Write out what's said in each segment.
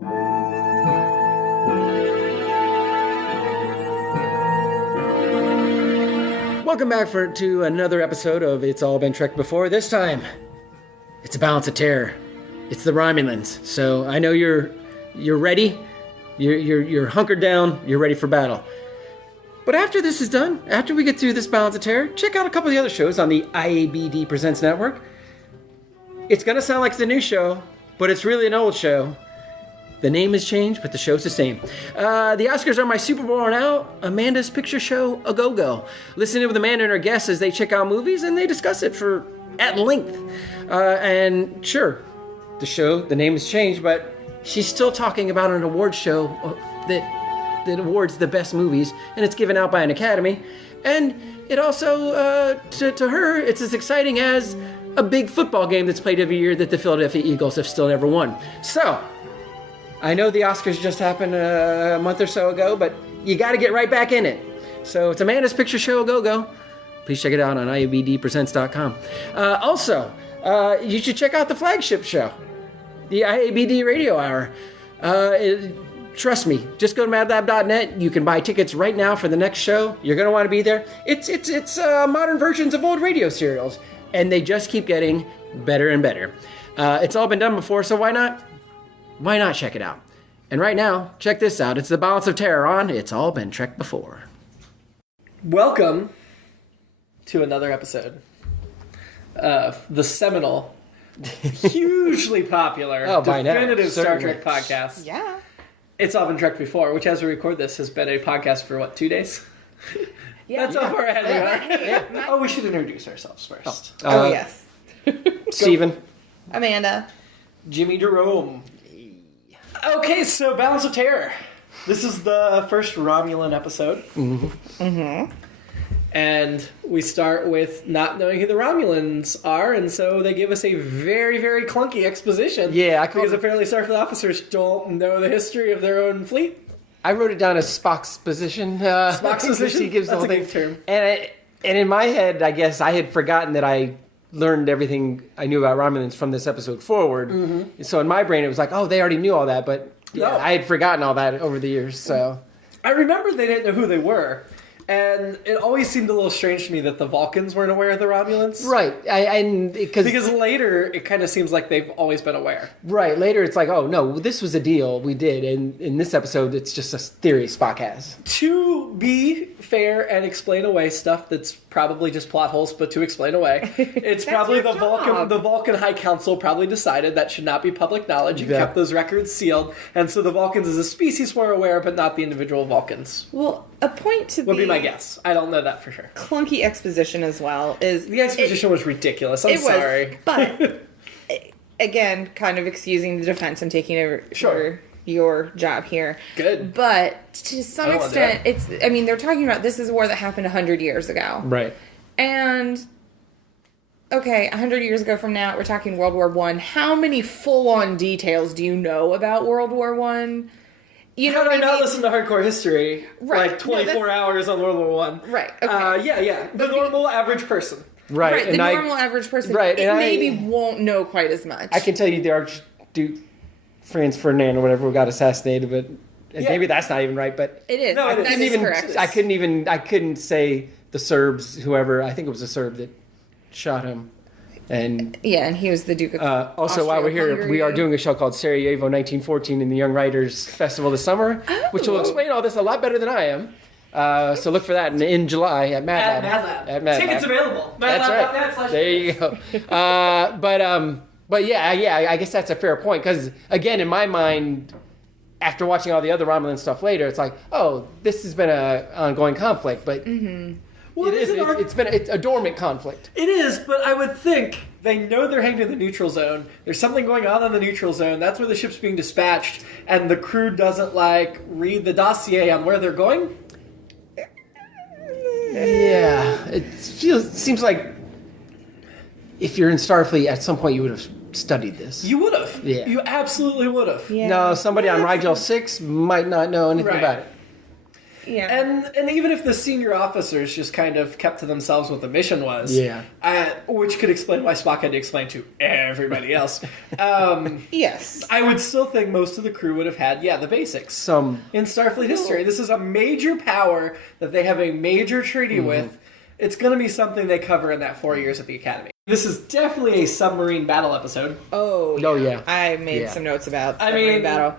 Welcome back to another episode of It's All Been Trekked Before. This time, it's a balance of terror. It's the Romulans. So I know you're ready. You're hunkered down. You're ready for battle. But after this is done, after we get through this balance of terror, check out a couple of the other shows on the IABD Presents network. It's gonna sound like it's a new show, but it's really an old show. The name has changed, but the show's the same. The Oscars are my Super Bowl are now. Amanda's Picture Show, A Go-Go. Listen in with Amanda and her guests as they check out movies and they discuss it at length. And sure, the name has changed, but she's still talking about an award show that awards the best movies, and it's given out by an academy. And it also, to her, it's as exciting as a big football game that's played every year that the Philadelphia Eagles have still never won. So, I know the Oscars just happened a month or so ago, but you got to get right back in it. So it's Amanda's Picture Show, Go-Go. Please check it out on IABDpresents.com. Also, you should check out the flagship show, the IABD Radio Hour. Trust me, just go to madlab.net. You can buy tickets right now for the next show. You're going to want to be there. It's modern versions of old radio serials, and they just keep getting better and better. It's all been done before, so why not? Why not check it out? And right now, check this out. It's the Balance of Terror on It's All Been Trekked Before. Welcome to another episode of the seminal, hugely popular, definitive Star Trek podcast. Yeah. It's All Been Trekked Before, which as we record this has been a podcast for, 2 days? Yeah. That's how far ahead we are. Oh, we should introduce ourselves first. Yes. Steven. Amanda. Jimmy-Jerome. Okay, so Balance of Terror. This is the first Romulan episode. Mm-hmm. And we start with not knowing who the Romulans are, and so they give us a very, very clunky exposition. Yeah, because apparently Starfleet officers don't know the history of their own fleet. I wrote it down as Spock's position. Spock's position? He gives That's the whole a good term. And in my head, I guess I had forgotten that I learned everything I knew about Romulans from this episode forward. Mm-hmm. So in my brain, it was like, oh, they already knew all that. But yeah, I had forgotten all that over the years. So I remember they didn't know who they were. And it always seemed a little strange to me that the Vulcans weren't aware of the Romulans. Right. Because later, it kind of seems like they've always been aware. Right. Later, it's like, oh, no, this was a deal we did. And in this episode, it's just a theory Spock has. To be fair and explain away stuff that's probably just plot holes, but to explain away, it's probably the Vulcan High Council probably decided that should not be public knowledge and kept those records sealed. And so the Vulcans as a species were aware, but not the individual Vulcans. Well, a point to would be my guess. I don't know that for sure. Clunky exposition as well is... The exposition was ridiculous. I'm sorry. But, again, kind of excusing the defense and taking over your job here. Good. But to some extent, they're talking about this is a war that happened 100 years ago. Right. And, okay, 100 years ago from now, we're talking World War I. How many full-on details do you know about World War I? You know How did I not listen to Hardcore History? Right. Like 24 hours on World War I. Right. Okay. Yeah. The normal average person. Right. The normal average person won't know quite as much. I can tell you the Archduke Franz Ferdinand or whatever got assassinated, but maybe that's not even right. But it is. No, that is correct. I couldn't say the Serbs, whoever. I think it was a Serb that shot him. And he was the Duke of also, while we're here, we are doing a show called Sarajevo 1914 in the Young Writers Festival this summer, which will explain all this a lot better than I am. So look for that in July at Mad Lab. At Mad Lab. Tickets available. That's right. There you go. But I guess that's a fair point because again, in my mind, after watching all the other Romulan stuff later, it's like, oh, this has been an ongoing conflict, but. Mm-hmm. Well, it's been a dormant conflict. It is, but I would think they know they're heading to the neutral zone. There's something going on in the neutral zone. That's where the ship's being dispatched, and the crew doesn't read the dossier on where they're going. Yeah, it seems like if you're in Starfleet, at some point you would have studied this. You would have. Yeah, you absolutely would have. Yeah. No, somebody on Rigel 6 might not know anything about it. Yeah. And even if the senior officers just kind of kept to themselves what the mission was, which could explain why Spock had to explain to everybody else, yes. I would still think most of the crew would have had, the basics. In Starfleet history. This is a major power that they have a major treaty with. It's going to be something they cover in that 4 years at the Academy. This is definitely a submarine battle episode. Oh, yeah. I made some notes about submarine battle.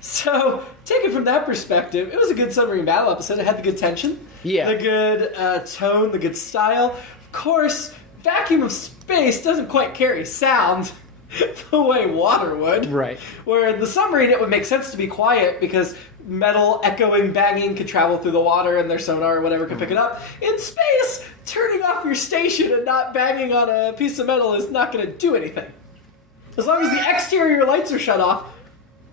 So, taken from that perspective, it was a good submarine battle episode. It had the good tension, the good tone, the good style. Of course, vacuum of space doesn't quite carry sound the way water would. Right. Where in the submarine, it would make sense to be quiet because metal echoing, banging could travel through the water and their sonar or whatever could pick it up. In space, turning off your station and not banging on a piece of metal is not going to do anything. As long as the exterior lights are shut off,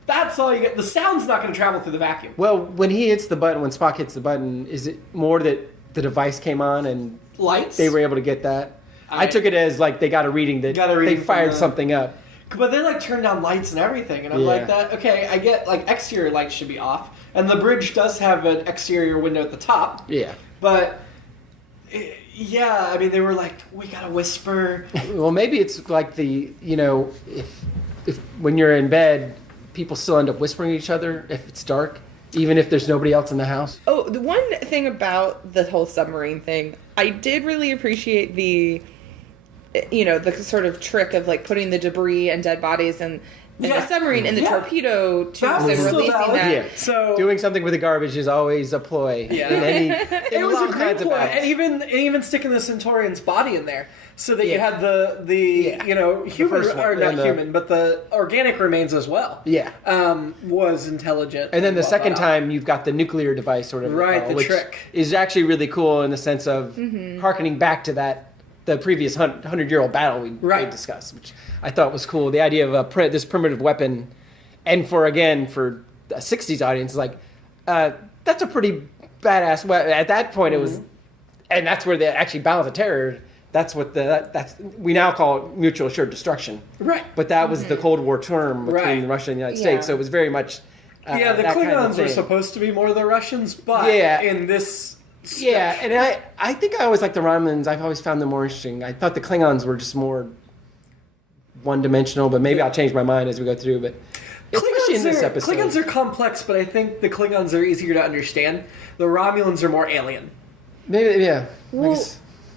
that's all you get. The sound's not going to travel through the vacuum. Well, when Spock hits the button, is it more that the device came on and lights? They were able to get that? I took it as like they got a reading that they fired something up. But they turn down lights and everything, and I'm like that. Okay, I get exterior lights should be off, and the bridge does have an exterior window at the top. Yeah, but I mean they were like, we gotta whisper. Well, maybe it's like if when you're in bed, people still end up whispering to each other if it's dark, even if there's nobody else in the house. Oh, the one thing about the whole submarine thing, I did really appreciate the sort of trick of putting the debris and dead bodies in the submarine in the torpedo tubes and releasing that. Yeah. So doing something with the garbage is always a ploy. Yeah. It was a great ploy, and even sticking the Centaurian's body in there so that you had the human or not human, but the organic remains as well. Yeah, was intelligent. And then the second time you've got the nuclear device sort of which trick is actually really cool in the sense of harkening back to the previous 100-year-old battle we discussed, which I thought was cool. The idea of this primitive weapon, and for a 60s audience, that's a pretty badass weapon. At that point, it was, and that's where the actually balance of terror. That's what we now call it mutual assured destruction. Right. But that was the Cold War term between Russia and the United States. So it was very much. The Klingons were supposed to be more the Russians, but in this. Yeah, and I think I always liked the Romulans. I've always found them more interesting. I thought the Klingons were just more one-dimensional, but maybe I'll change my mind as we go through. But especially in this episode, Klingons are complex, but I think the Klingons are easier to understand. The Romulans are more alien. Maybe, yeah. Well,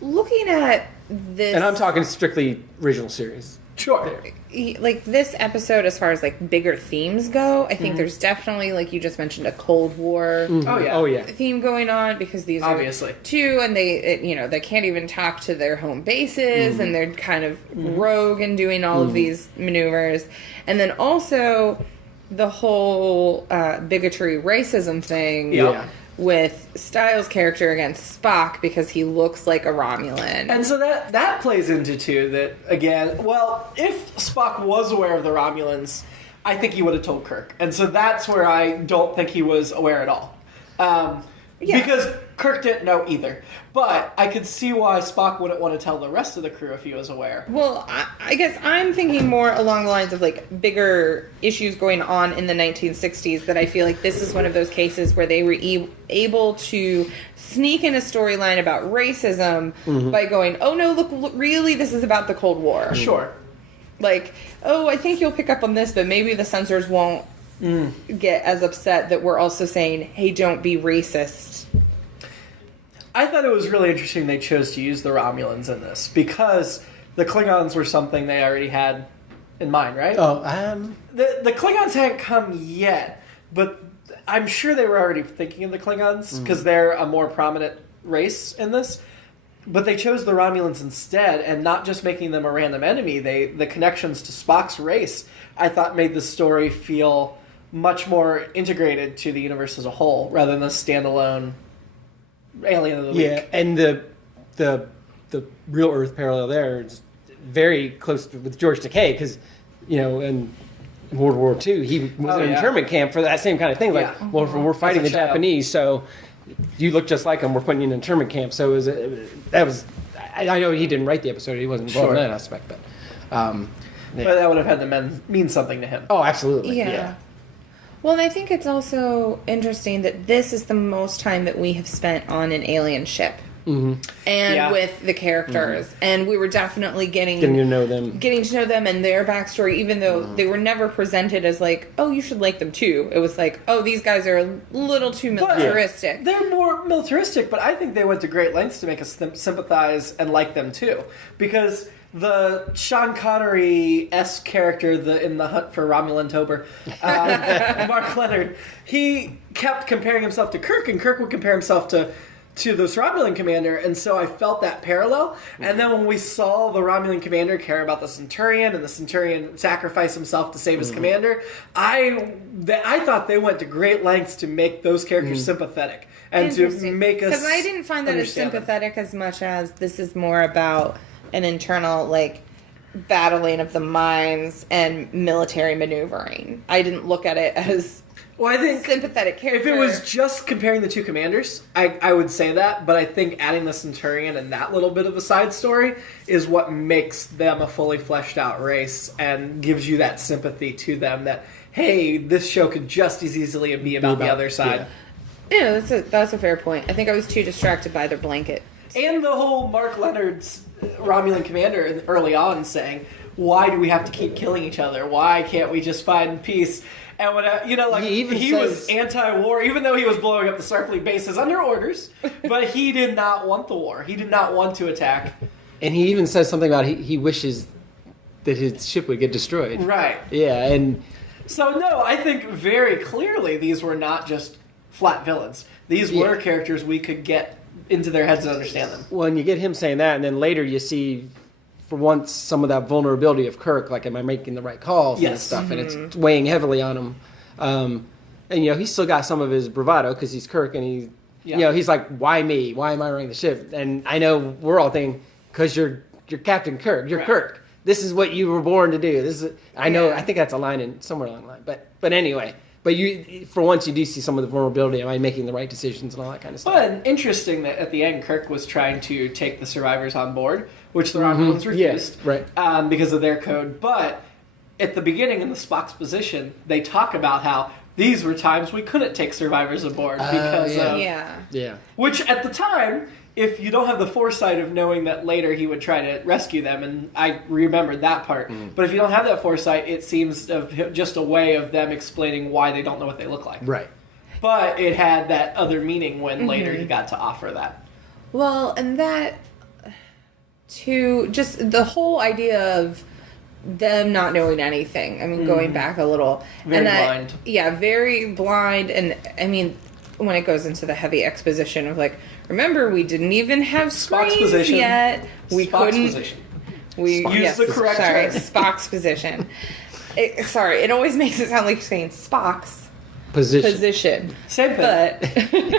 looking at this, and I'm talking strictly original series. Sure. This episode, as far as bigger themes go, I think there's definitely, you just mentioned, a Cold War theme going on, because these obviously are two, and they can't even talk to their home bases, and they're kind of rogue and doing all of these maneuvers. And then also the whole bigotry racism thing. Yeah. With Styles' character against Spock because he looks like a Romulan. And so that plays into, too, that, again, if Spock was aware of the Romulans, I think he would have told Kirk. And so that's where I don't think he was aware at all. Because Kirk didn't know either. But I could see why Spock wouldn't want to tell the rest of the crew if he was aware. Well, I guess I'm thinking more along the lines of bigger issues going on in the 1960s, that I feel like this is one of those cases where they were able to sneak in a storyline about racism by going, oh no, look, really this is about the Cold War. Sure. I think you'll pick up on this, but maybe the censors won't get as upset that we're also saying, hey, don't be racist. I thought it was really interesting they chose to use the Romulans in this, because the Klingons were something they already had in mind, right? The Klingons hadn't come yet, but I'm sure they were already thinking of the Klingons, because they're a more prominent race in this. But they chose the Romulans instead, and not just making them a random enemy. The connections to Spock's race, I thought, made the story feel much more integrated to the universe as a whole, rather than a standalone alien of the week. Yeah, and the real Earth parallel there is very close with George Takei, because in World War II he was in an internment camp for that same kind of thing. We're fighting the Japanese, so you look just like him. We're putting you in an internment camp. So I know he didn't write the episode; he wasn't involved in that aspect, but that would have had to mean something to him. Oh, absolutely. Yeah. Well, and I think it's also interesting that this is the most time that we have spent on an alien ship. And with the characters. And we were definitely getting to know them. Getting to know them and their backstory, even though they were never presented as like, oh, you should like them too. It was like, oh, these guys are a little too militaristic. They're more militaristic, but I think they went to great lengths to make us sympathize and like them too. Because the Sean Connery-esque character in The Hunt for Romulan Tober, Mark Leonard, he kept comparing himself to Kirk, and Kirk would compare himself to this Romulan commander, and so I felt that parallel. And then when we saw the Romulan commander care about the Centurion, and the Centurion sacrifice himself to save his commander, I thought they went to great lengths to make those characters sympathetic and to make us. Because I didn't find that as sympathetic as much as this is more about an internal battling of the minds and military maneuvering. I didn't look at it as. Well, I think sympathetic character. If it was just comparing the two commanders, I would say that, but I think adding the Centurion and that little bit of a side story is what makes them a fully fleshed out race and gives you that sympathy to them that, hey, this show could just as easily be about the other side. Yeah, that's a fair point. I think I was too distracted by their blanket. And the whole Mark Leonard's Romulan commander early on saying, why do we have to keep killing each other? Why can't we just find peace? And when, he was anti-war, even though he was blowing up the Starfleet bases under orders, but he did not want the war. He did not want to attack. And he even says something about he wishes that his ship would get destroyed. Right. Yeah, and... So, no, I think very clearly these were not just flat villains. These were characters we could get into their heads and understand them. Well, and you get him saying that, and then later you see... for once, some of that vulnerability of Kirk, like, am I making the right calls and stuff, and it's weighing heavily on him. And, he's still got some of his bravado because he's Kirk, and he's like, why me? Why am I running the ship? And I know we're all thinking, because you're Captain Kirk. You're Kirk. This is what you were born to do. I think that's a line somewhere along the line. But anyway, for once you do see some of the vulnerability. Am I making the right decisions and all that kind of stuff? Well, and interesting that at the end, Kirk was trying to take the survivors on board, which the Romulans refused because of their code. But at the beginning in the Spock's position, they talk about how these were times we couldn't take survivors aboard because of... Yeah. Which at the time, if you don't have the foresight of knowing that later he would try to rescue them, and I remembered that part, but if you don't have that foresight, it seems just a way of them explaining why they don't know what they look like. Right. But it had that other meaning when later he got to offer that. Well, and that... to just the whole idea of them not knowing anything. I mean, going back a little. Very blind. Yeah, very blind. And, I mean, when it goes into the heavy exposition of, remember, we didn't even have screens yet. We couldn't. Position. Use the correct term. Spock's position. It always makes it sound like you're saying Spock's position. Same thing.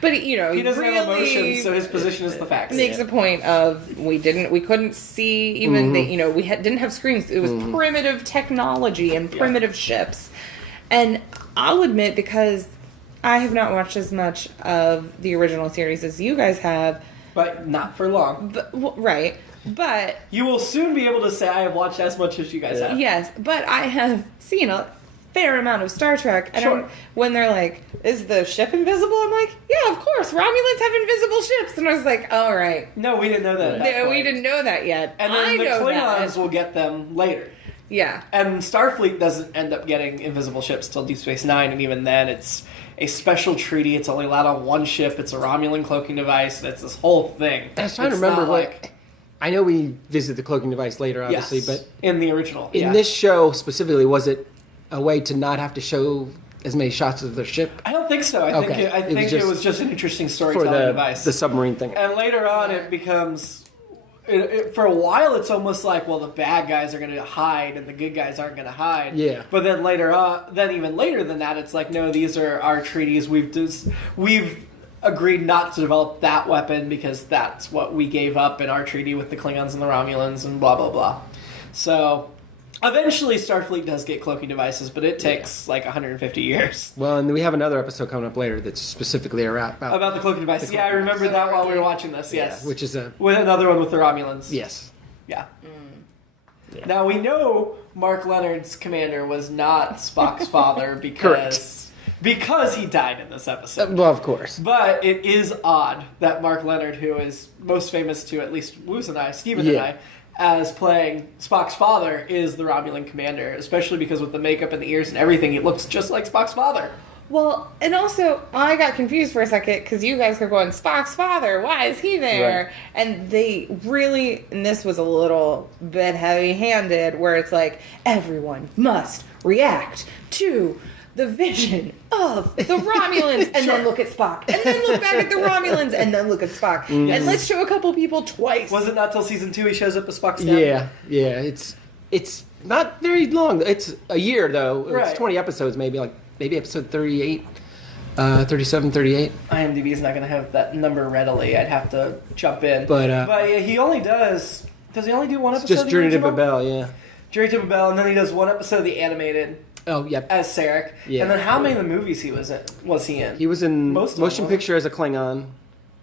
But he doesn't have emotions, so his position is the facts. Makes a point of we couldn't see even that we didn't have screens. It was primitive technology and primitive ships. And I'll admit, because I have not watched as much of the original series as you guys have, but not for long. But you will soon be able to say I have watched as much as you guys have. Yes, but I have seen a fair amount of Star Trek, and when they're like, is the ship invisible? I'm like, yeah, of course, Romulans have invisible ships. And I was like, all right. No, we didn't know that. We didn't know that yet. And then the Klingons will get them later. Yeah. And Starfleet doesn't end up getting invisible ships till Deep Space Nine, and even then it's a special treaty. It's only allowed on one ship. It's a Romulan cloaking device. It's this whole thing. I was trying to remember I know we visited the cloaking device later, obviously, but in the original. In this show specifically, was it a way to not have to show as many shots of the ship? I don't think so. I think it was just an interesting storytelling device. The submarine thing. And later on, it becomes... for a while, it's almost like, well, the bad guys are going to hide and the good guys aren't going to hide. Yeah. But then even later than that, it's like, no, these are our treaties. We've agreed not to develop that weapon because that's what we gave up in our treaty with the Klingons and the Romulans and blah, blah, blah. So... eventually, Starfleet does get cloaking devices, but it takes 150 years. Well, and we have another episode coming up later that's specifically about the cloaking devices. Yeah, I remember that while we were watching this. Yes, which is with another one with the Romulans. Yes. Yeah. Yeah. Now, we know Mark Leonard's commander was not Spock's father because he died in this episode. Well, of course. But it is odd that Mark Leonard, who is most famous to at least Woos and I, Steven and I, as playing Spock's father, is the Romulan commander, especially because with the makeup and the ears and everything, he looks just like Spock's father. Well, and also, I got confused for a second because you guys kept going, Spock's father, why is he there? Right. And they really, and this was a little bit heavy-handed, where it's like, everyone must react to the vision of the Romulans, and then look at Spock, and then look back at the Romulans, and then look at Spock. And let's show a couple people twice. Was it not till season 2 he shows up as Spock's dad? Yeah. It's not very long. It's a year, though. Right. It's 20 episodes, maybe episode 38, 37, 38. IMDb is not going to have that number readily. I'd have to jump in. But yeah, he only does he only do one episode? Just of the Journey to original? Babel, yeah. Journey to Babel, and then he does one episode of the animated Oh, yep. as Sarek. Yeah. And then how many of the movies was he in? He was in Most of motion them. picture as a Klingon.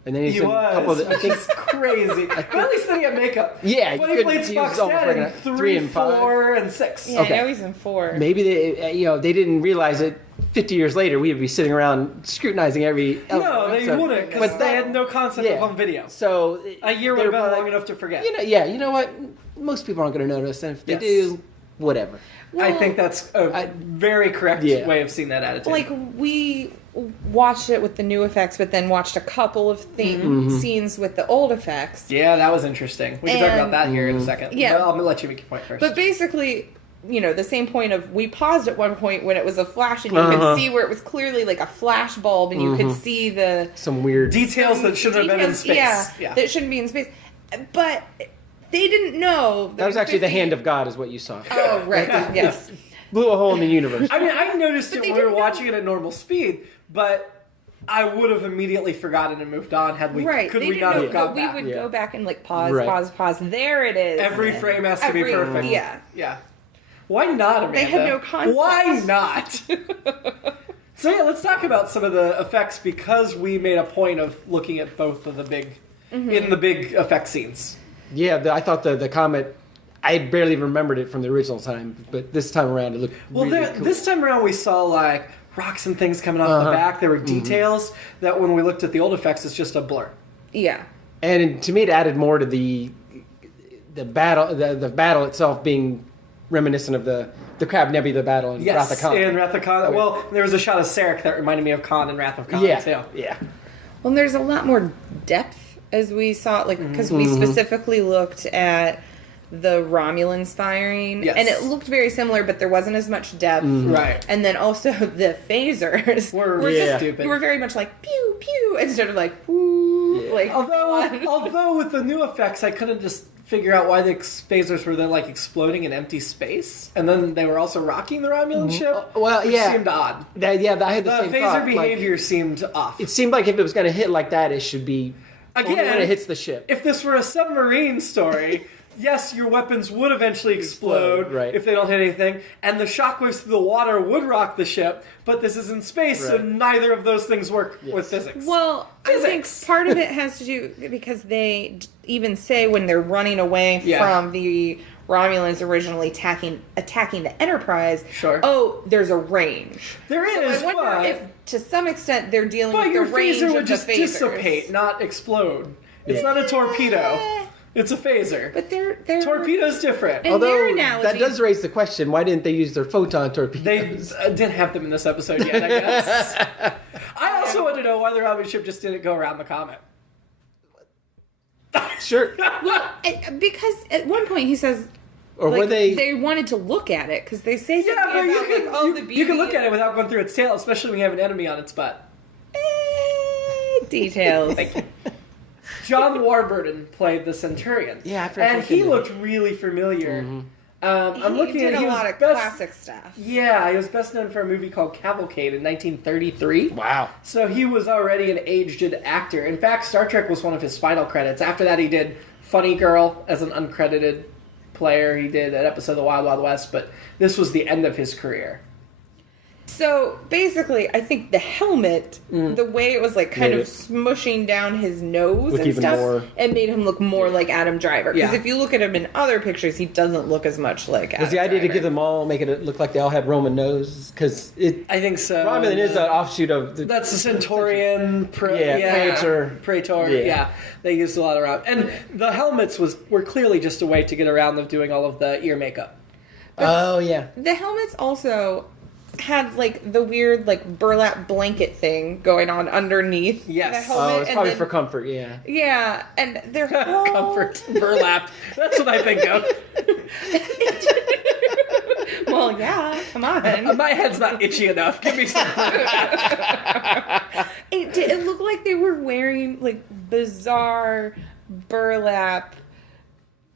And then He in a couple was, of the, I which think, is crazy. But at least then he had makeup. Yeah, but you he could- played he was Spock's almost dad in like a 3, 3 and 5. 4, and 6. Yeah, Okay. I know he's in 4. maybe they didn't realize it 50 years later. We would be sitting around scrutinizing every No, they episode. wouldn't, because But they that- had no concept of home video. So A year would they're have been like, long enough to forget. you know what? Most people aren't going to notice, and if they Yes. do, whatever. I think that's a very correct way of seeing that attitude. Like, we watched it with the new effects, but then watched a couple of scenes with the old effects. Yeah, that was interesting. We can talk about And- that here in a second. Yeah. But I'll let you make your point first. But basically, the same point of, we paused at one point when it was a flash, and you could see where it was clearly like a flash bulb, and you could see the Some weird details that shouldn't have been in details, space. Yeah, that shouldn't be in space. But they didn't know. That was actually the hand of God, is what you saw. Oh, right. Yes. Blew a hole in the universe. I mean, I noticed it they when we were didn't know. watching it at normal speed, but I would have immediately forgotten and moved on had we Right. could They we didn't not know, have got but we back. would Yeah. go back and like pause, Right. pause. There it is. Every frame has to be perfect. Yeah. Yeah. Why not, Amanda? They had no concept. Why not? So yeah, let's talk about some of the effects, because we made a point of looking at both of the big in the big effect scenes. Yeah, I thought the comet, I barely even remembered it from the original time, but this time around it looked Well, really cool. this time around we saw like rocks and things coming off the back. There were details that when we looked at the old effects, it's just a blur. Yeah. And to me, it added more to the battle, the battle itself being reminiscent of the Crab Nebula battle in Wrath of Khan. in Wrath of Khan. Well, there was a shot of Sarek that reminded me of Khan in Wrath of Khan yeah, too. yeah. Well, there's a lot more depth as we saw, like, because we specifically looked at the Romulans firing, Yes. and it looked very similar, but there wasn't as much depth. Right. And then also the phasers Were Yeah. stupid. were very much like pew pew instead of like whoo. Yeah. Like Although with the new effects, I couldn't just figure out why the phasers were then like exploding in empty space, and then they were also rocking the Romulan ship. Well, which yeah. seemed odd. I had the The same phaser thought. behavior seemed off. It seemed like if it was going to hit like that, it should be only when it hits the ship. If this were a submarine story, yes, your weapons would eventually explode right. if they don't hit anything, and the shockwaves through the water would rock the ship, but this is in space, so Right. neither of those things work with physics. Well, I think Physics. part of it has to do because they even say when they're running away from the Romulans originally attacking the Enterprise. Sure. Oh, there's a range. There So is, I wonder but, if to some extent they're dealing but with your the range phaser of would just the phasers. dissipate, not explode. It's not a torpedo. It's a phaser. But they're Torpedo's different. And Although their analogy- that does raise the question: why didn't they use their photon They torpedoes? didn't have them in this episode yet, I guess. I also want to know why the Romulan ship just didn't go around the comet. Sure. Well, because at one point he says, Or like, were they? They wanted to look at it because they say something Yeah, but about like, oh, the beauty. you can look at it without going through its tail, especially when you have an enemy on its butt. Details. Thank you. John Warburton played the Centurion. Yeah, I forgot and to he look at looked really familiar. I'm He looking did at a he lot was of best, classic stuff. Yeah, he was best known for a movie called Cavalcade in 1933. Wow. So he was already an aged actor. In fact, Star Trek was one of his final credits. After that, he did Funny Girl as an uncredited player. He did an episode of The Wild Wild West, but this was the end of his career. So basically, I think the helmet, the way it was like kind of smushing down his nose Look and even stuff, more. it made him look more like Adam Driver. Because Yeah. if you look at him in other pictures, he doesn't look as much like Adam Was the idea Driver. to give them all, make it look like they all had Roman noses? Because I think so. Romulan is an offshoot of the... That's the Centaurian. Praetor. Praetor. Yeah. They used a lot of and the helmets were clearly just a way to get around them doing all of the ear makeup. Oh, yeah. The helmets also had like the weird like burlap blanket thing going on underneath Yes. the helmet. Oh, it's and probably then- for comfort, yeah. Yeah, and their whole... Comfort. Burlap. That's what I think of. Well, yeah, come on. My head's not itchy enough. Give me some burlap. It looked like they were wearing like bizarre burlap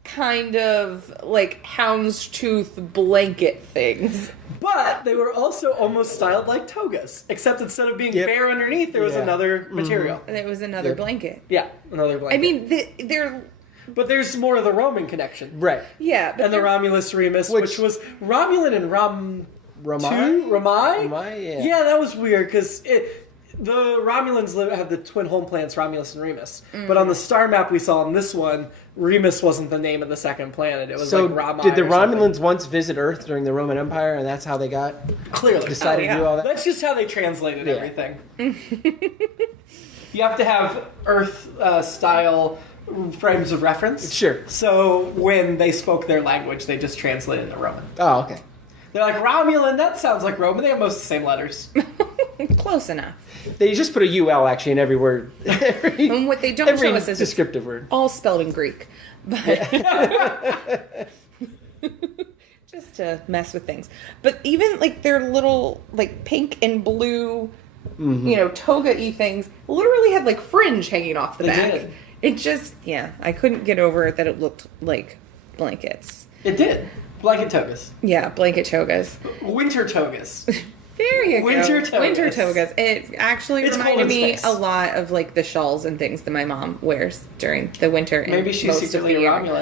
kind of like houndstooth blanket things. But they were also almost styled like togas, except instead of being bare underneath, there was another material. And it was another blanket. Yeah, another blanket. I mean, they're... but there's more of the Roman connection. Right. Yeah. But And the Romulus Remus, which was Romulan and Ramai? Ramai? Ramai, yeah. Yeah, that was weird, because the Romulans have the twin home planets, Romulus and Remus. But on the star map we saw on this one, Remus wasn't the name of the second planet. It was So like Ramai. did the or something. Romulans once visit Earth during the Roman Empire, and that's how they got Clearly. decided to do all that? That's just how they translated Yeah. everything. You have to have Earth-style frames of reference. Sure. So when they spoke their language, they just translated it Roman. Oh, okay. They're like, Romulan, that sounds like Roman. They have most of the same letters. close enough. They just put a UL actually in every word. And what they don't every show us is it's descriptive word. all spelled in Greek. But just to mess with things. But even like their little like pink and blue, toga-y things literally had like fringe hanging off the They back. did. It just, I couldn't get over it that it looked like blankets. It did. Blanket togas. Yeah, blanket togas. Winter togas. There you Winter go. togas. Winter togas. It actually It's reminded cold in me space. a lot of like the shawls and things that my mom wears during the winter. And Maybe she's most secretly of a the year.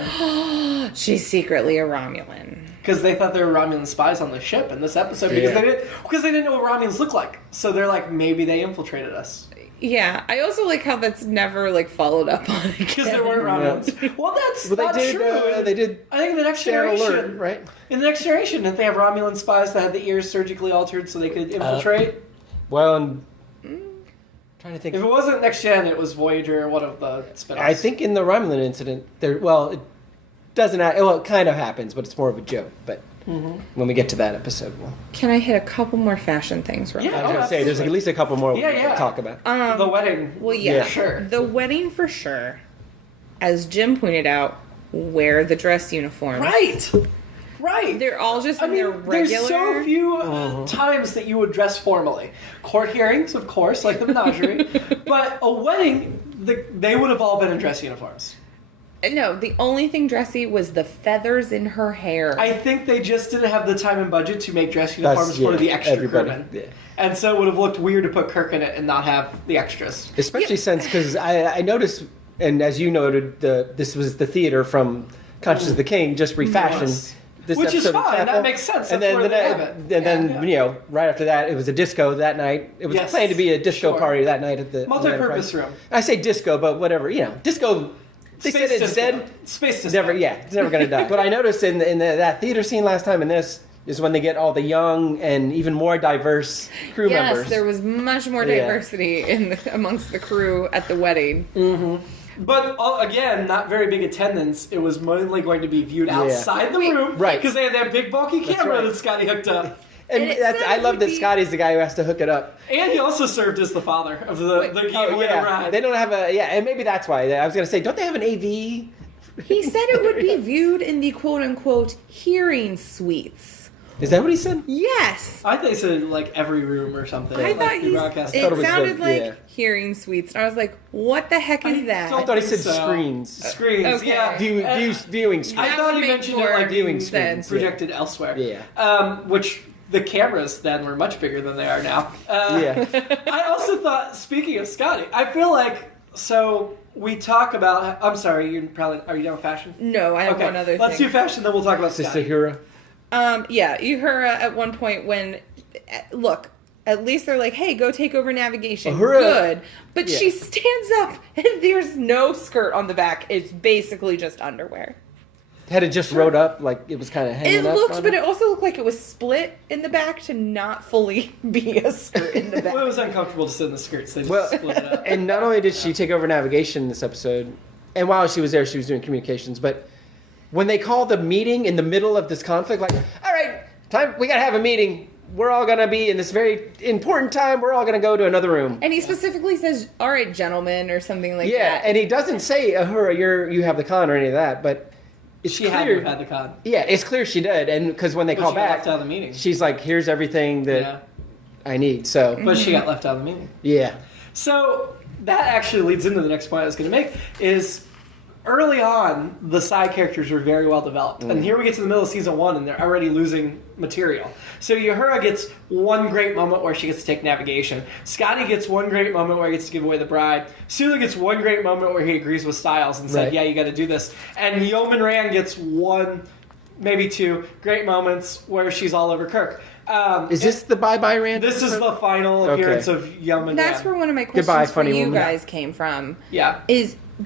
Romulan. She's secretly a Romulan. Because they thought they were Romulan spies on the ship in this episode because they didn't know what Romulans look like. So they're like, maybe they infiltrated us. Yeah, I also like how that's never like followed up on Because there weren't Romulans. Well, that's not true. They did. I think in the next Stay generation, alert, right? In the next generation, didn't they have Romulan spies that had the ears surgically altered so they could infiltrate? Well, trying to think. If it wasn't next gen, it was Voyager or one of the spin-offs. I think in the Romulan incident, it doesn't. Well, it kind of happens, but it's more of a joke. But when we get to that episode, Can I hit a couple more fashion things real Yeah. quick? I was going to say there's at least a couple more we Yeah. can talk about. the wedding. Well, yeah, sure. The wedding for sure. As Jim pointed out, wear the dress uniform. Right. They're all just in their There's regular. so few times that you would dress formally. Court hearings, of course, like the menagerie. But a wedding, they would have all been in dress uniforms. No, the only thing dressy was the feathers in her hair. I think they just didn't have the time and budget to make dress uniforms for the extra everybody. crewmen. Yeah. And so it would have looked weird to put Kirk in it and not have the extras. Especially since, because I noticed, and as you noted, this was the theater from Conscience of the King, just refashioned. Yes. This Which is episode of fine, Chapel. that makes sense, And that's then, where they have it. and then Yeah. right after that, it was a disco that night. It was Yes, planned to be a disco sure. party that night at the Multi-purpose room. I say disco, but whatever, disco. They Space said it's disco. dead. Space disco. It's never going to die. But I noticed in that theater scene last time in this is when they get all the young and even more diverse crew members. Yes, there was much more Yeah. diversity amongst the crew at the wedding. But again, not very big attendance. It was mainly going to be viewed outside the room, Right. Because they had that big bulky camera right. that Scotty hooked up, And And it that's, said I it love would that be- Scotty's the guy who has to hook it up. and he also served as the father of the gave away the ride. They don't have and maybe that's why. I was going to say, don't they have an AV? He said it would be viewed in the quote-unquote hearing suites. Is that what he said? Yes. I think said like every room or something. I like thought the broadcast. it thought it was sounded the- like yeah. hearing suites. And I was like, what the heck is that? don't I thought he think said so. screens. Screens, Okay. yeah. Viewing screens. I That thought would he make mentioned more it like viewing sense. screens. projected elsewhere. Yeah. Which the cameras then were much bigger than they are now. I also thought, speaking of Scotty, I feel like, so we talk about, I'm sorry, are you done with fashion? No, I have one other Let's do thing. fashion, then we'll talk about Sister Scotty. Hura. Yeah, Uhura at one point when look, at least they're like, hey, go take over navigation. Hooray. Good. But she stands up and there's no skirt on the back. It's basically just underwear. Had it just rode up, like it was kind of hanging up? But it also looked like it was split in the back to not fully be a skirt in the back. Well, it was uncomfortable to sit in the skirts. They just split it up. And not only did she take over navigation in this episode, and while she was there, she was doing communications, but when they call the meeting in the middle of this conflict, like, all right, we got to have a meeting. We're all going to be in this very important time. We're all going to go to another room. And he specifically says, all right, gentlemen, or something like that. Yeah, and he doesn't say, Ahura, you have the con or any of that, but it's clear. Had to have had the con. Yeah, it's clear she did. And because when they call back, left out of the meeting. She's like, here's everything that I need. So, but she got left out of the meeting. Yeah. So that actually leads into the next point I was going to make is early on, the side characters were very well developed. And here we get to the middle of season 1, and they're already losing material. So Uhura gets one great moment where she gets to take navigation. Scotty gets one great moment where he gets to give away the bride. Sulu gets one great moment where he agrees with Styles and said, yeah, you got to do this. And Yeoman Rand gets one, maybe two, great moments where she's all over Kirk. Is this the bye-bye Rand? This is the final appearance of Yeoman Rand. That's where one of my questions for you guys came from. Yeah.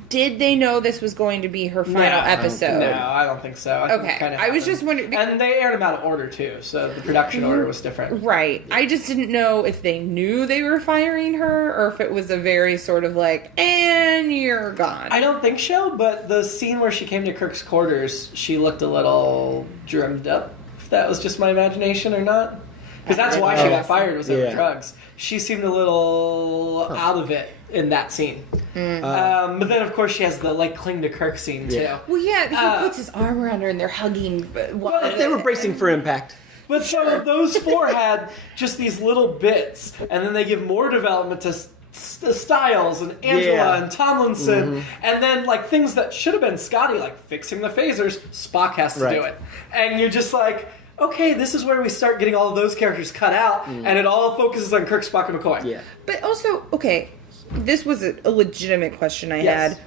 Did they know this was going to be her final episode? No, I don't think so. I was just wondering. And they aired them out of order, too, so the production order was different. Right. I just didn't know if they knew they were firing her, or if it was a very sort of like, and you're gone. I don't think so, but the scene where she came to Kirk's quarters, she looked a little drummed up, if that was just my imagination or not. Because that's why she got fired, was over drugs. She seemed a little out of it in that scene. But then, of course, she has the, cling to Kirk scene, too. Well, yeah, he puts his arm around her and they're hugging. Well, they were bracing for impact. But so those four had just these little bits, and then they give more development to Styles and Angela and Tomlinson, and then things that should have been Scotty, like fixing the phasers, Spock has to do it. And you're just like, okay, this is where we start getting all of those characters cut out, and it all focuses on Kirk, Spock, and McCoy. Yeah. But also, okay, this was a legitimate question I had.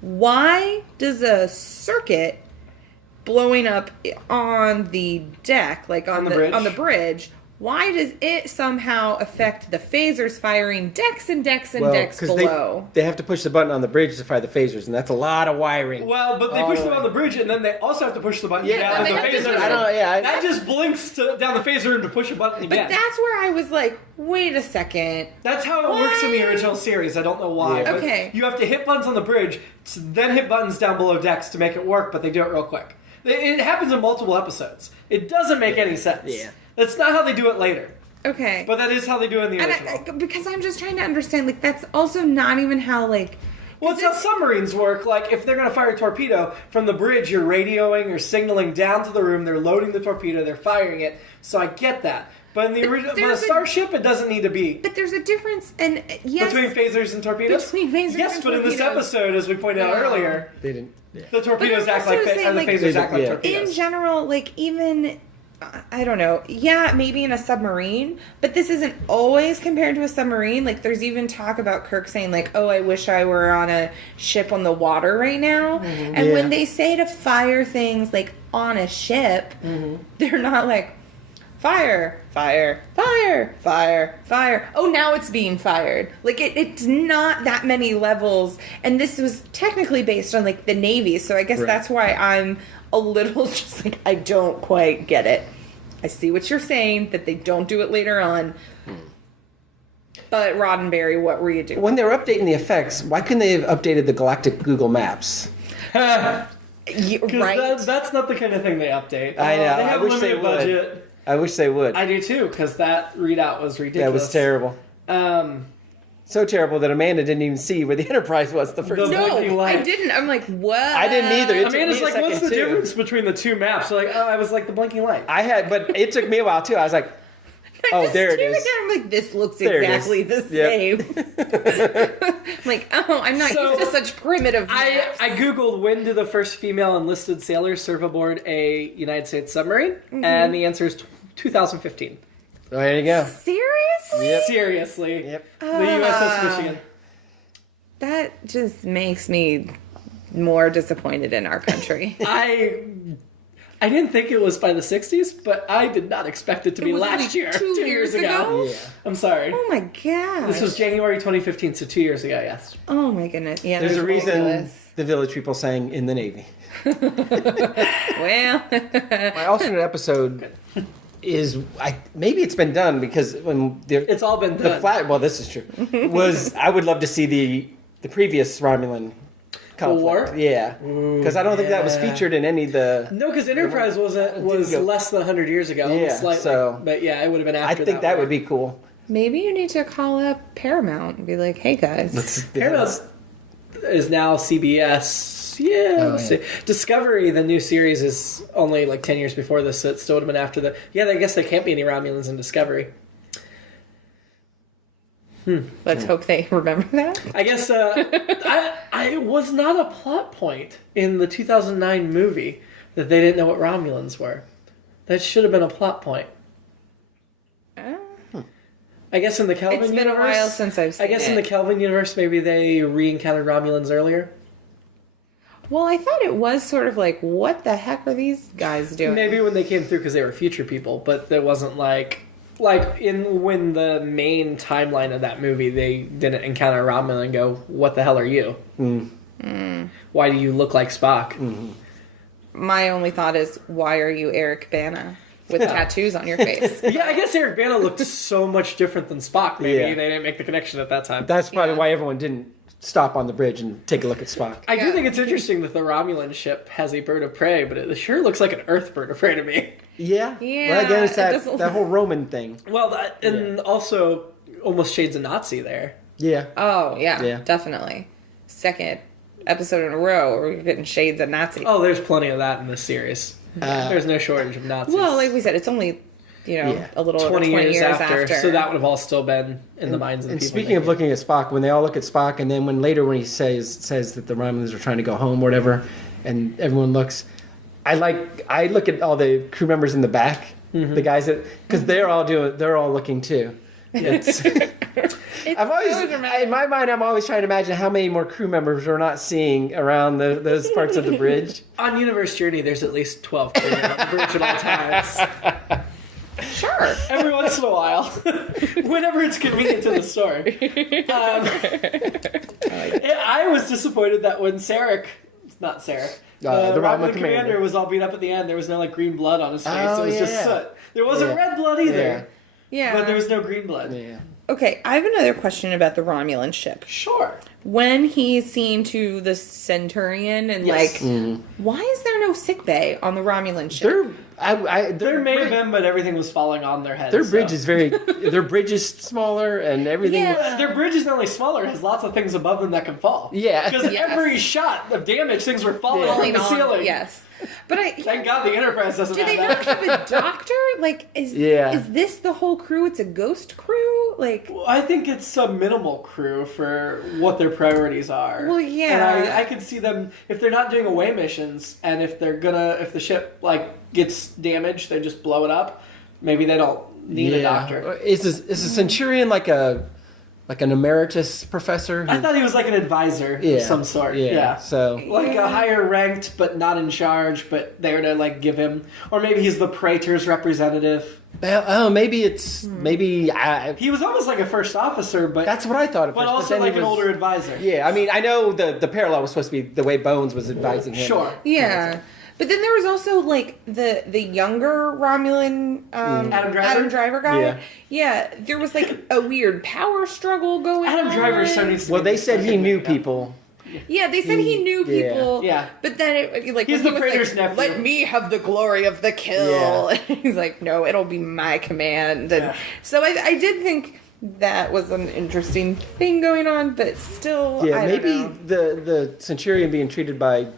Why does a circuit blowing up on the deck, on the bridge, why does it somehow affect the phasers firing decks and decks and decks below? They have to push the button on the bridge to fire the phasers, and that's a lot of wiring. Well, but they push them on the bridge, and then they also have to push the button down the phaser. That just blinks down the phaser and to push a button again. But that's where I was like, wait a second. That's how it works in the original series. I don't know why. Yeah. Okay. You have to hit buttons on the bridge, then hit buttons down below decks to make it work, but they do it real quick. It happens in multiple episodes. It doesn't make any sense. Yeah. That's not how they do it later. Okay. But that is how they do it in the original. Because I'm just trying to understand, that's also not even how, Well, it's how submarines work. If they're going to fire a torpedo from the bridge, you're radioing or signaling down to the room. They're loading the torpedo. They're firing it. So I get that. But in the original, but a starship, it doesn't need to be. But there's a difference, and yes, between phasers and torpedoes. Yes, but in this episode, as we pointed out earlier, they didn't. Yeah. The torpedoes act like and the phasers act like torpedoes. In general, even. I don't know. Yeah, maybe in a submarine, but this isn't always compared to a submarine. There's even talk about Kirk saying, oh, I wish I were on a ship on the water right now. Mm-hmm. And when they say to fire things, on a ship, they're not fire, fire, fire, fire, fire. Oh, now it's being fired. It's not that many levels. And this was technically based on, the Navy, so I guess that's why I'm a little just I don't quite get it. I see what you're saying, that they don't do it later on. But Roddenberry, what were you doing? When they were updating the effects, why couldn't they have updated the galactic Google Maps? Right. That's not the kind of thing they update. I know. They have a limited budget. I wish they would. I do too, because that readout was ridiculous. That was terrible. So terrible that Amanda didn't even see where the Enterprise was the first time. No, I didn't. I'm like, what? I didn't either. Amanda's what's the difference between the two maps? So I was the blinking light. I had, but it took me a while too. I was like, there it is. I'm like, this looks exactly the same. I'm not used to such primitive maps. I Googled when did the first female enlisted sailor serve aboard a United States submarine? And the answer is 2015. There you go. Seriously? Yep. Seriously. Yep. The USS Michigan. That just makes me more disappointed in our country. I I didn't think it was by the 60s, but I did not expect it to be was last like year. 2 years ago. Yeah. I'm sorry. Oh my god. This was January 2015, so 2 years ago, yes. Oh my goodness. Yeah. There's a reason ridiculous. the Village People sang in the Navy. Well. My alternate episode is maybe it's been done because when It's all been done. well, this is true. I would love to see the previous Romulan conflict. War? Yeah, because I don't think that was yeah. featured in any of the. No, because Enterprise was less than 100 years ago, Yeah, almost slightly. so- But yeah, it would have been I after think that war. would be cool. Maybe you need to call up Paramount and be like, "Hey guys, Paramount is now CBS. Yeah, Oh, we'll yeah. see. Discovery, the new series, is only like 10 years before this, so it still would have been after the... Yeah, I guess there can't be any Romulans in Discovery. let's hope they remember that." I guess I was not a plot point in the 2009 movie that they didn't know what Romulans were. That should have been a plot point. I guess in the Kelvin It's been universe... a while since I've seen I guess in it. the Kelvin universe, maybe they re-encountered Romulans earlier. Well, I thought it was sort of like, what the heck are these guys doing? Maybe when they came through because they were future people, but there wasn't when the main timeline of that movie, they didn't encounter Romulan and go, "What the hell are you? Why do you look like Spock?" My only thought is, why are you Eric Bana with tattoos on your face? Yeah, I guess Eric Bana looked so much different than Spock. Maybe Yeah. they didn't make the connection at that time. That's probably Yeah. why everyone didn't stop on the bridge and take a look at Spock. I do Yeah. think it's interesting that the Romulan ship has a bird of prey, but it sure looks like an Earth bird of prey to me. Yeah. Yeah, Well, again, it's it that doesn't- whole Roman thing. Well, also almost shades of Nazi there. Yeah. Oh, yeah, Yeah. definitely. Second episode in a row where we're getting shades of Nazis. Oh, there's plenty of that in this series. There's no shortage of Nazis. Well, like we said, it's only, Yeah. a little over 20 years after. so that would have all still been in the minds of the And people. speaking of looking at Spock, when they all look at Spock, and then when he says that the Romulans are trying to go home or whatever, and everyone looks, I look at all the crew members in the back, the guys because they're all looking too. It's, I'm always so dramatic. in my mind. I'm always trying to imagine how many more crew members we're not seeing around those parts of the bridge. On Universe Journey, there's at least 12 people on the bridge at all times. Sure. Every once in a while. Whenever it's convenient to the story. I was disappointed that when not Sarek, The Romulan Romulan commander commander was all beat up at the end. There was no green blood on his face. Oh, It was just yeah. soot. There wasn't Yeah. red blood either. Yeah. But there was no green blood. Yeah. Okay, I have another question about the Romulan ship. Sure. When he's seen to the Centurion and Yes. why is there no sick bay on the Romulan ship? There may have been, but everything was falling on their heads. Their bridge is their bridge is smaller and everything. Yeah. Their bridge is not only smaller, it has lots of things above them that can fall. Yeah. Because Yes. every shot of damage, things were falling Yeah. from Falling the on- ceiling. Yes. But Thank God the Enterprise doesn't do have they that. not have a doctor? Like, is this the whole crew? It's a ghost crew? Like, Well, I think it's a minimal crew for what their priorities are. Well, yeah. And I could see them, if they're not doing away missions, and if the ship, gets damaged, they just blow it up, maybe they don't need a doctor. Is a Centurion like an emeritus professor? I thought he was like an advisor of some sort. Yeah. So Like a higher ranked, but not in charge, but there to give him, or maybe he's the Praetor's representative. maybe it's maybe He was almost like a first officer, but that's what I thought at but first. also then he like an older advisor. Yeah, I mean, I know the parallel was supposed to be the way Bones was advising him. Sure. yeah. But then there was also the younger Romulan Adam Driver? guy. Yeah. Yeah, there was a weird power struggle going on. Adam Driver so needs to Well, be they said he fucking knew big now. people. Yeah, they said he knew Yeah. people. Yeah. But then, He's when the he was Praetor's nephew. Let me have the glory of the kill. He's like, no, it'll be my command. And Yeah. so I did think that was an interesting thing going on, but still, Yeah, I maybe don't know. the Centurion being treated by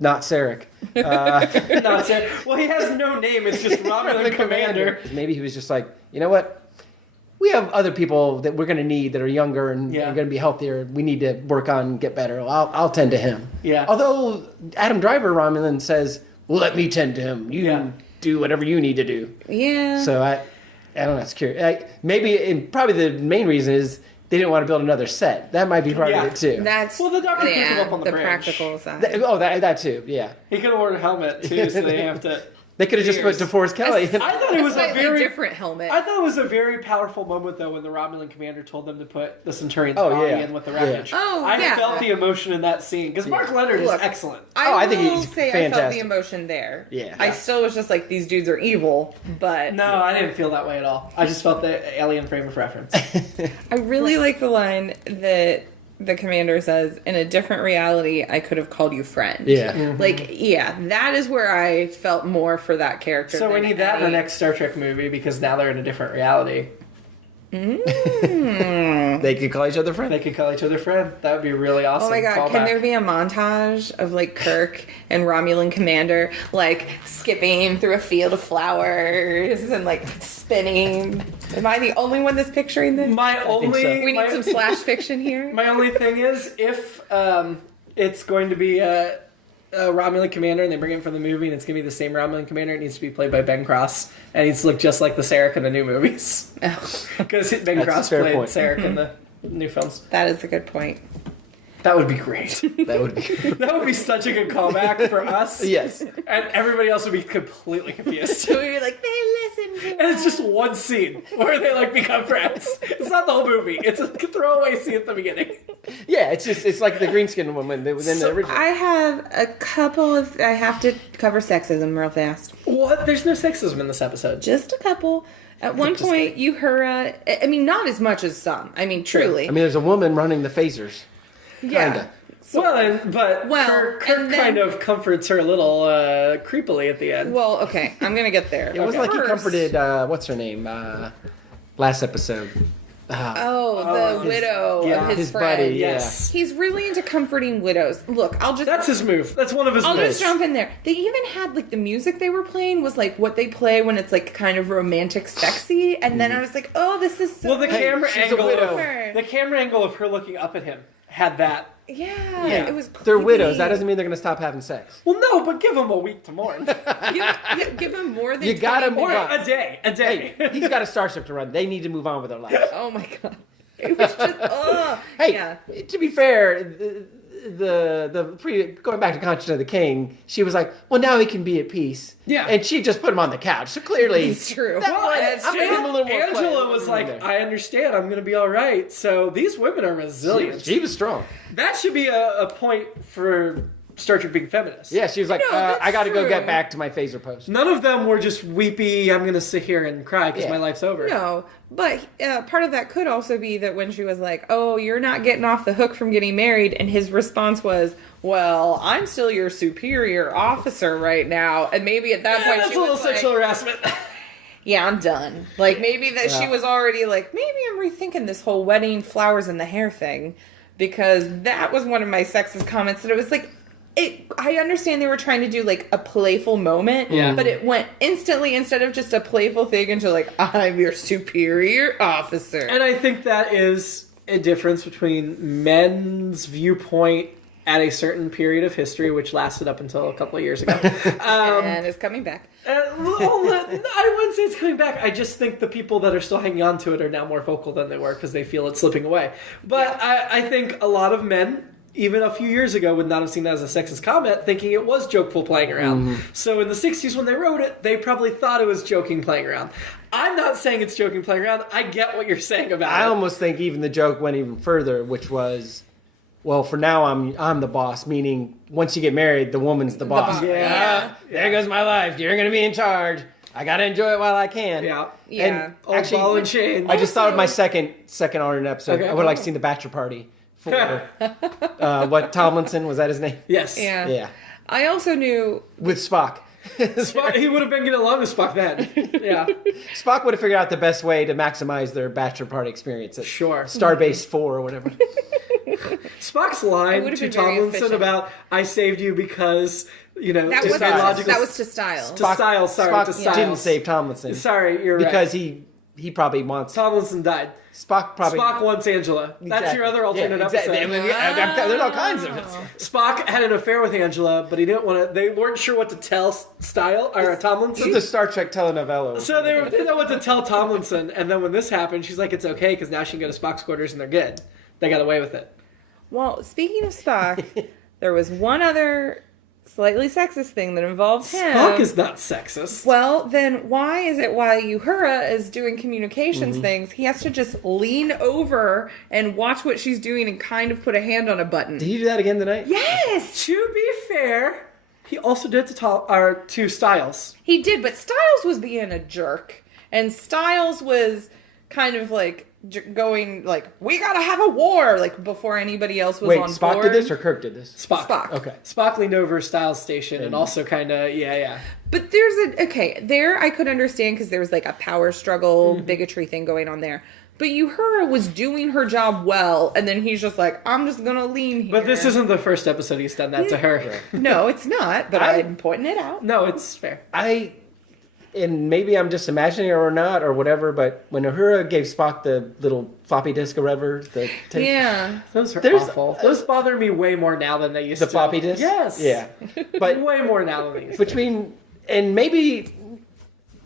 not Sarek. No, it's well, he has no name. It's just Romulan Commander. Maybe he was just like, you know what? We have other people that we're going to need that are younger and Yeah. are going to be healthier. We need to work on and get better. I'll tend to him. Yeah. Although Adam Driver Romulan says, well, let me tend to him. You do whatever you need to do. Yeah. So I don't know. It's curious. Maybe probably the main reason is they didn't want to build another set. That might be part of it too. That's Well, the doctor picked him up on the bridge. practical side. That too. Yeah. He could have worn a helmet too, so they have to. They could have just put DeForest Kelly. I thought it was a slightly very different helmet. I thought it was a very powerful moment though when the Romulan commander told them to put the Centurion's Oh, body yeah. in with the wreckage. Yeah. Oh, I yeah. felt the emotion in that scene because Mark Leonard is excellent. I think will he's say I felt the fantastic. emotion there. Yeah. I still was just like, these dudes are evil, but No, I didn't feel that way at all. I just felt the alien frame of reference. I really like the line that the commander says, in a different reality, I could have called you friend. Yeah. Mm-hmm. That is where I felt more for that character. So we than need that in the Eddie. next Star Trek movie because now they're in a different reality. They could call each other friends. They could call each other friend. That would be really awesome. Oh my god, Callback. can there be a montage of like Kirk and Romulan Commander like skipping through a field of flowers and like spinning? Am I the only one that's picturing this? My only so. We need some slash fiction here. My only thing is if it's going to be a Romulan commander and they bring it from the movie and it's going to be the same Romulan commander, it needs to be played by Ben Cross and it needs to look just like the Sarek in the new movies. Oh, Because Ben That's Cross a fair played point. Sarek in the new films. that is a good point. That would be great. That would be. That would be such a good callback for us. Yes. And everybody else would be completely confused. So we were like, they listen to And it's just one scene where they like become friends. It's not the whole movie. It's a throwaway scene at the beginning. Yeah, it's like the green skin one when they within the original. I have a couple of. I have to cover sexism real fast. What? There's no sexism in this episode. Just a couple. At one point, Uhura. I mean, not as much as some. I mean, truly. I mean, there's a woman running the phasers. yeah. But Well, Kirk and then- kind of comforts her a little creepily at the end. Well, okay. I'm gonna get there. It wasn't like he comforted, what's her name, last episode. The widow yeah. of his His friend. buddy, yeah. Yes. He's really into comforting widows. Look, That's his move. That's one of his I'll moves. just jump in there. They even had like the music they were playing was like what they play when it's like kind of romantic, sexy, and then I was like, oh, this is so. Well, the camera she's a angle widow. the camera angle of her looking up at him had that. Yeah, Yeah. it was. They're creepy. widows. That doesn't mean they're going to stop having sex. Well, no, but give him a week to mourn. give him more than You gotta 20 move or on. a day. Hey, he's got a starship to run. They need to move on with their lives. Oh my god. It was just, Hey, yeah. to be fair, going back to Conscience of the King, she was like, well, now he can be at peace. Yeah. And she just put him on the couch. So clearly, It's true. That Well, one, that's I'm true. giving him a little more Angela play. was like, I understand, I'm going to be all right. So these women are resilient. She was strong. That should be a point for Star Trek being feminist. Yeah, she was like, No, that's I got to go true. get back to my phaser post. None of them were just weepy, I'm going to sit here and cry because Yeah. my life's over. No, but part of that could also be that when she was like, oh, you're not getting off the hook from getting married, and his response was, well, I'm still your superior officer right now, and maybe at that Yeah, point that's she a little was like, sexual harassment. yeah, I'm done. Like, maybe that she Yeah. was already like, maybe I'm rethinking this whole wedding flowers in the hair thing, because that was one of my sexist comments, that it was like, I understand they were trying to do like a playful moment, Yeah. but it went instantly, instead of just a playful thing, into like, I'm your superior officer. And I think that is a difference between men's viewpoint at a certain period of history, which lasted up until a couple of years ago. And it's coming back. I wouldn't say it's coming back. I just think the people that are still hanging on to it are now more vocal than they were because they feel it's slipping away. But I think a lot of men, even a few years ago, would not have seen that as a sexist comment, thinking it was jokeful playing around. So in the 60s when they wrote it, they probably thought it was joking playing around. I'm not saying it's joking playing around. I get what you're saying about I it. almost think even the joke went even further, which was, well, for now I'm the boss, meaning once you get married, the woman's the boss. boss. Yeah. There goes my life. You're going to be in charge. I got to enjoy it while I can. Yeah. Yeah. And Old actually, ball and chain. I just thought of my second alternate episode. Okay. I would like to see the bachelor party for what Tomlinson, was that his name? Yes. Yeah. Yeah, I also knew with Spock. Spock, he would have been getting along with Spock then. Yeah. Spock would have figured out the best way to maximize their bachelor party experience at Sure. Starbase 4 or whatever. Spock's It line would have to been very Tomlinson efficient. about, I saved you because, that just was my logical... that was to style. To Style, sorry, Spock to Styles. didn't save Tomlinson. Sorry, you're right. because he he probably wants Tomlinson died. Spock. Probably Spock wants Angela. That's your other alternate exactly. episode. I mean, there's all kinds of it. Spock had an affair with Angela, but he didn't want to. They weren't sure what to tell Tomlinson. This is the Star Trek telenovela. So they didn't know what to tell Tomlinson, and then when this happened, she's like, "It's okay because now she can go to Spock's quarters and they're good. They got away with it." Well, speaking of Spock, there was one other slightly sexist thing that involved him. Spock is not sexist. Well, then why is it while Uhura is doing communications things, he has to just lean over and watch what she's doing and kind of put a hand on a button? Did he do that again tonight? Yes! To be fair, he also did it to Styles. He did, but Styles was being a jerk. And Styles was kind of like going like, we gotta have a war, like before anybody else was on Spock board. did this or Kirk did this? Spock. Okay. Spock leaned over Styles' station and also kind of, yeah. But there's there I could understand because there was like a power struggle, bigotry thing going on there. But Uhura was doing her job well, and then he's just like, I'm just gonna lean here. But this isn't the first episode he's done that to her. No, it's not, but I'm pointing it out. No, it's fair. And maybe I'm just imagining it or not or whatever, but when Uhura gave Spock the little floppy disk or whatever, Yeah. Those are awful. Those bother me way more now than they used to. The floppy disk? Yes. Yeah. But way more now than they used to. And maybe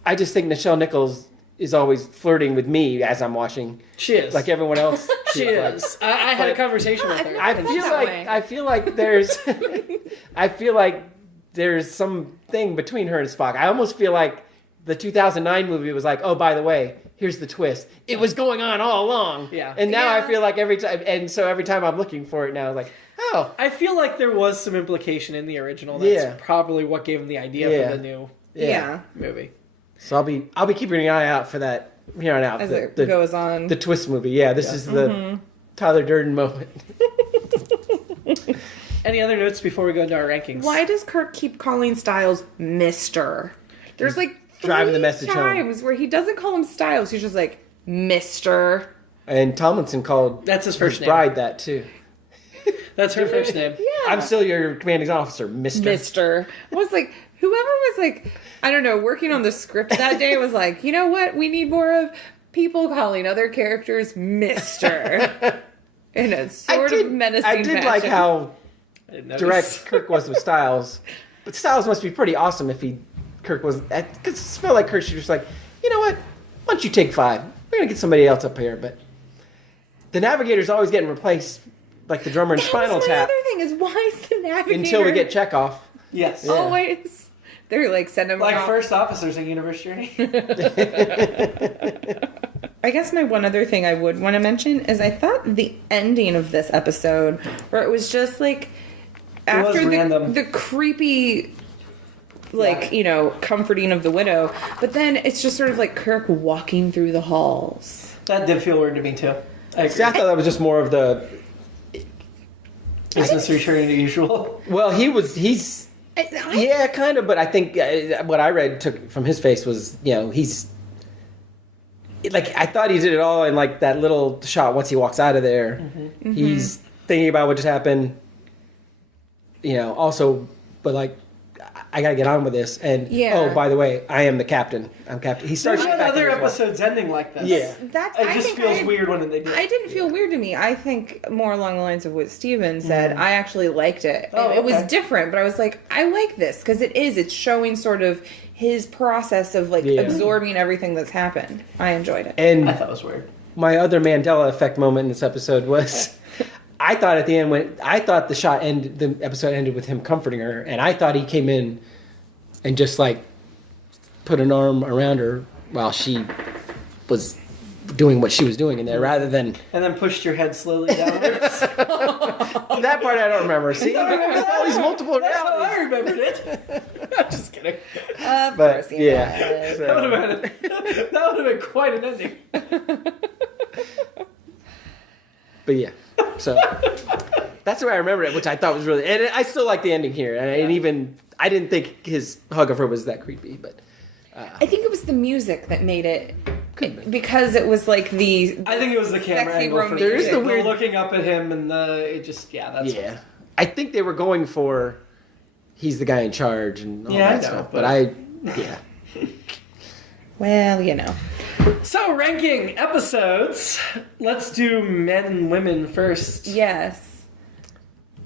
I just think Nichelle Nichols is always flirting with me as I'm watching. She is. Like everyone else. She is. I had a conversation with her. I feel like there's there's something between her and Spock. I almost feel like the 2009 movie was like, oh, by the way, here's the twist. It was going on all along. Yeah. And now I feel like every time I'm looking for it now, like, oh. I feel like there was some implication in the original. That's probably what gave him the idea for the new movie. So I'll be keeping an eye out for that here on out. As it goes on. The twist movie. Yeah, this is the Tyler Durden moment. Any other notes before we go into our rankings? Why does Kirk keep calling Styles Mr.? There's like driving the message times where he doesn't call him Styles. He's just like, Mr. And Tomlinson called that's his first name. Bride that too. That's her first name. Yeah. I'm still your commanding officer, Mr. Mr. Was like, whoever was like, I don't know, working on the script that day was like, you know what? We need more of people calling other characters Mr. in a sort of menacing I did fashion. like how direct Kirk was with Styles. But Styles must be pretty awesome if Kirk was... Because it felt like Kirk was just like, you know what? Why don't you take 5? We're going to get somebody else up here. But the Navigator's always getting replaced, like the drummer in Spinal Tap. The other thing is, why is the Navigator... Until we get Chekhov. Yes. Yeah. Always... They're like, send him like off. first officers in Universe Journey. I guess my one other thing I would want to mention is I thought the ending of this episode, where it was just like... After the creepy... comforting of the widow. But then it's just sort of like Kirk walking through the halls. That did feel weird to me, too. I thought that was just more of the... business returning to usual. Well, he's... Yeah, kind of, but I think what I read took from his face was, he's... Like, I thought he did it all in, like, that little shot once he walks out of there. Mm-hmm. He's thinking about what just happened. Also, but, like, I gotta get on with this. And, oh, by the way, I am the captain. I'm captain. He starts... There's other episodes ending like this. Yeah. It just feels weird when they do it. I didn't feel weird to me. I think more along the lines of what Steven said. I actually liked it. Oh, It was different, but I was like, I like this because it's showing sort of his process of absorbing everything that's happened. I enjoyed it. And I thought it was weird. My other Mandela effect moment in this episode was... I thought at the end the episode ended with him comforting her, and I thought he came in and just put an arm around her while she was doing what she was doing in there, rather than and then pushed your head slowly downwards. That part I don't remember. See, there's all these multiple realities. That's how I remembered it. I'm just kidding. Of course, yeah. So. That would have been quite an ending. But yeah. So that's the way I remember it, which I thought was really, and I still like the ending here. And I didn't think his hug of her was that creepy, but I think it was the music that made it, because it was like the I think it was the camera angle. There is the weird looking up at him, and I think they were going for he's the guy in charge and all that stuff, but well, So, ranking episodes. Let's do men and women first. Yes.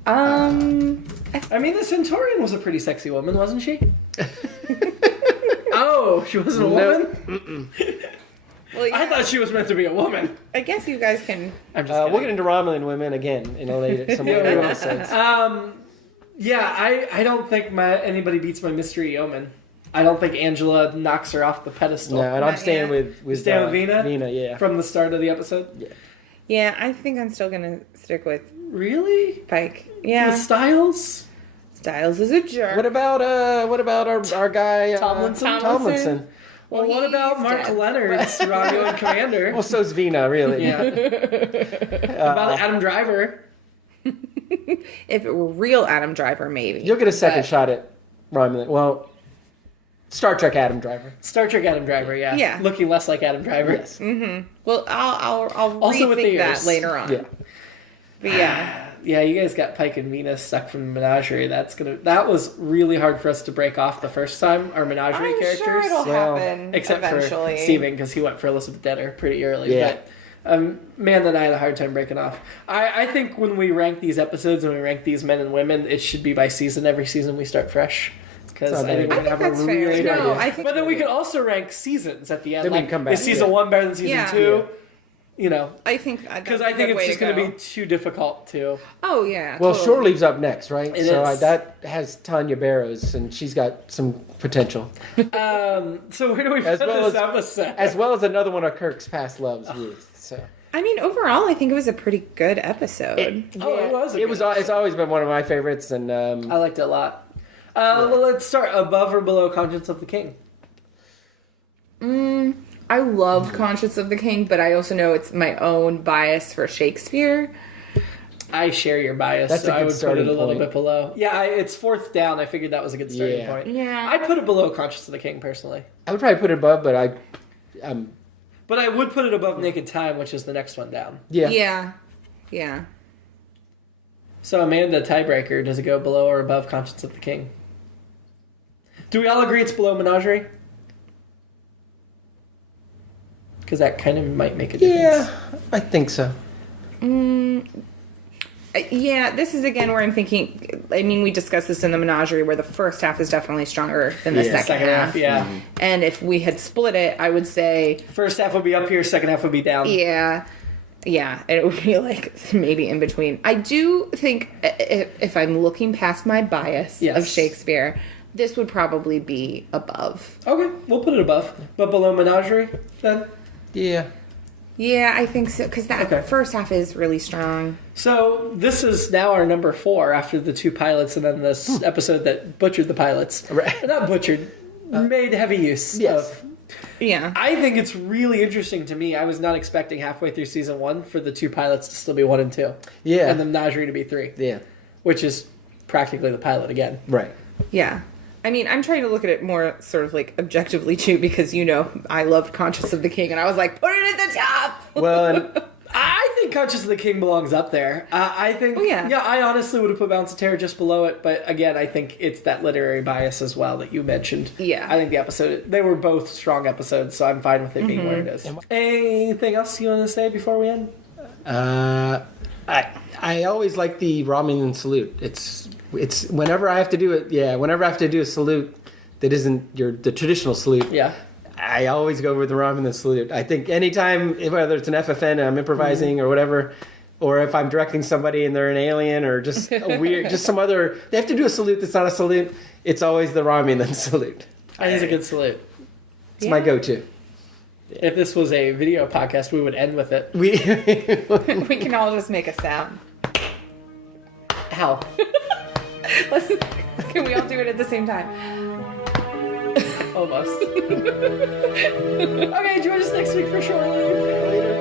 I mean, the Centaurian was a pretty sexy woman, wasn't she? Oh, she wasn't a woman? Well, yeah, I thought she was meant to be a woman. I guess you guys can. I'm just kidding. We'll get into Romulan women again in some later episodes. Yeah, I don't think anybody beats my mystery yeoman. I don't think Angela knocks her off the pedestal. No, and I'm staying with Staying with Vina? Vina, yeah. From the start of the episode? Yeah. Yeah, I think I'm still gonna stick with Really? Pike. The Yeah, Styles? Styles is a jerk. What about our guy Tomlinson? Well, what he's about Mark dead. Leonard's Romulan commander? Well, so's Vina, really. Yeah. About Adam Driver? If it were real Adam Driver, maybe. You'll get a second But- shot at Romulan. Well, Star Trek Adam Driver. Star Trek Adam Driver, yeah. Yeah. Looking less like Adam Driver. Yes. Well, I'll Also with the rethink that ears. later on. Yeah. But yeah, Yeah, you guys got Pike and Vina stuck from the menagerie. That was really hard for us to break off the first time, our menagerie I'm characters. sure it'll Well, happen Except eventually. for Steven, because he went for Elizabeth Denner pretty early. Yeah. But man, that I had a hard time breaking off. I think when we rank these episodes and we rank these men and women, it should be by season. Every season we start fresh. Because Sounds I think good. we're I going to think have that's a fair. really good No, idea. I think. But then we could also rank seasons at the end. Then we like, can come back. is season Yeah. 1 better than season Yeah. 2? You know, I think because I think it's just going to be too difficult to. Oh yeah. Well, totally. Shore Leave's up next, right? It so is. that has Tanya Barrows, and she's got some potential. So where do we As put well this as- episode? As well as another one of Kirk's past loves, Ruth. So I mean, overall, I think it was a pretty good episode. It was. It's always been one of my favorites, and I liked it a lot. Well, let's start above or below Conscience of the King. I love Conscience of the King, but I also know it's my own bias for Shakespeare. I share your bias, That's so a I good would put it starting a little point. bit below. Yeah, it's fourth down. I figured that was a good starting Yeah. point. Yeah. I'd put it below Conscience of the King, personally. I would probably put it above, but But I would put it above Naked Time, which is the next one down. Yeah. So, Amanda, tiebreaker, does it go below or above Conscience of the King? Do we all agree it's below Menagerie? Because that kind of might make a difference. Yeah, I think so. Yeah, this is again where I'm thinking. I mean, we discussed this in the Menagerie, where the first half is definitely stronger than the Yeah. second half. Yeah. And if we had split it, I would say, First half would be up here, second half would be down. yeah, it would be like maybe in between. I do think if I'm looking past my bias Yes. of Shakespeare, this would probably be above. Okay, we'll put it above. But below Menagerie, then? Yeah. Yeah, I think so, because that Okay. first half is really strong. So this is now our number 4 after the 2 pilots and then this episode that butchered the pilots. Right. Not butchered, made heavy use Yes. of. Yeah. I think it's really interesting to me. I was not expecting halfway through season 1 for the 2 pilots to still be 1 and 2. Yeah. And the Menagerie to be 3. Yeah. Which is practically the pilot again. Right. Yeah. I mean, I'm trying to look at it more sort of like objectively too, because I loved Conscious of the King, and I was like, put it at the top. Well, and I think Conscious of the King belongs up there. I think, Oh, yeah. I honestly would have put Balance of Terror just below it, but again, I think it's that literary bias as well that you mentioned. Yeah. I think the episode, they were both strong episodes, so I'm fine with it being where it is. Anything else you want to say before we end? I always like the Romulan salute. It's whenever I have to do it. Yeah, whenever I have to do a salute that isn't the traditional salute. Yeah. I always go with the Romulan salute. I think anytime, whether it's an FFN and I'm improvising or whatever, or if I'm directing somebody and they're an alien or just a weird, just some other, they have to do a salute that's not a salute. It's always the Romulan salute. I think it's a good salute. It's my go-to. If this was a video podcast, we would end with it. We We can all just make a sound. How? Can we all do it at the same time? Almost. Okay, join us next week for Shore Leave. Later.